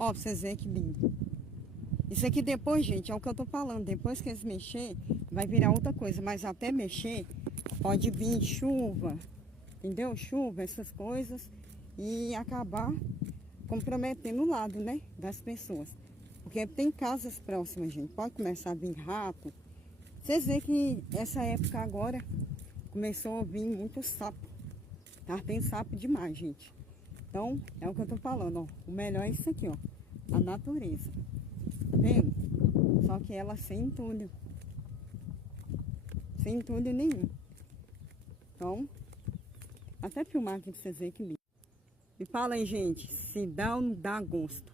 Ó, pra vocês verem que lindo. Isso aqui depois, gente, é o que eu tô falando. Depois que eles mexer, vai virar outra coisa. Mas até mexer, pode vir chuva, entendeu? Chuva, essas coisas. E acabar comprometendo o lado, né, das pessoas. Porque tem casas próximas, gente. Pode começar a vir rato. Vocês veem que essa época agora começou a vir muito sapo. Tá? Tem sapo demais, gente. Então, é o que eu tô falando, ó. O melhor é isso aqui, ó. A natureza. Tá vendo? Só que ela sem entulho. Sem entulho nenhum. Então, até filmar aqui pra vocês verem que lindo. Me fala aí, gente, se dá ou não dá gosto.